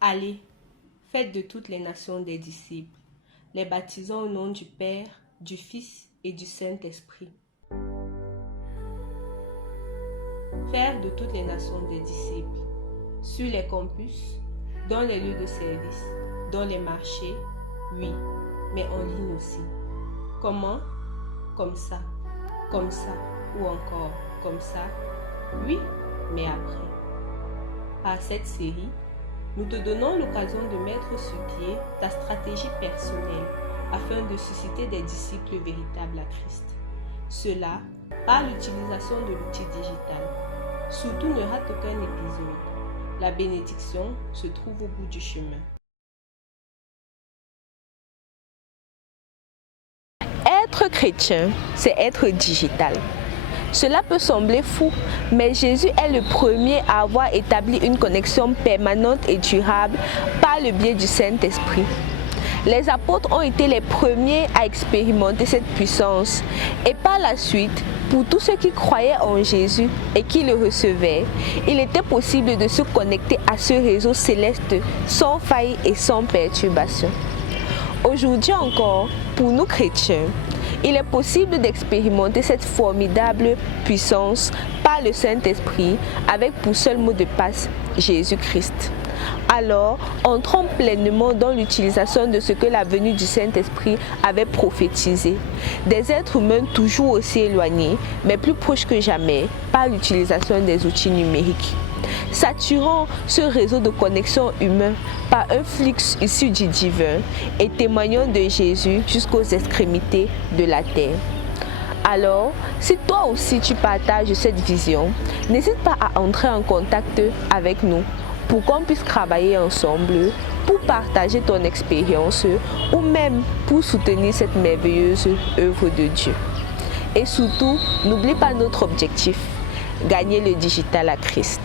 Allez, faites de toutes les nations des disciples, les baptisant au nom du Père, du Fils et du Saint-Esprit. Faire de toutes les nations des disciples, sur les campus, dans les lieux de service, dans les marchés, oui, mais en ligne aussi. Comment? Comme ça, ou encore comme ça, oui, mais après. Par cette série, nous te donnons l'occasion de mettre sur pied ta stratégie personnelle afin de susciter des disciples véritables à Christ. Cela par l'utilisation de l'outil digital. Surtout ne rate aucun épisode. La bénédiction se trouve au bout du chemin. Être chrétien, c'est être digital. Cela peut sembler fou, mais Jésus est le premier à avoir établi une connexion permanente et durable par le biais du Saint-Esprit. Les apôtres ont été les premiers à expérimenter cette puissance et par la suite, pour tous ceux qui croyaient en Jésus et qui le recevaient, il était possible de se connecter à ce réseau céleste sans faille et sans perturbation. Aujourd'hui encore, pour nous chrétiens, il est possible d'expérimenter cette formidable puissance par le Saint-Esprit avec pour seul mot de passe Jésus-Christ. Alors, entrons pleinement dans l'utilisation de ce que la venue du Saint-Esprit avait prophétisé. Des êtres humains toujours aussi éloignés, mais plus proches que jamais par l'utilisation des outils numériques. Saturant ce réseau de connexion humain par un flux issu du divin et témoignant de Jésus jusqu'aux extrémités de la terre. Alors, si toi aussi tu partages cette vision, n'hésite pas à entrer en contact avec nous pour qu'on puisse travailler ensemble, pour partager ton expérience ou même pour soutenir cette merveilleuse œuvre de Dieu. Et surtout, n'oublie pas notre objectif, gagner le digital à Christ.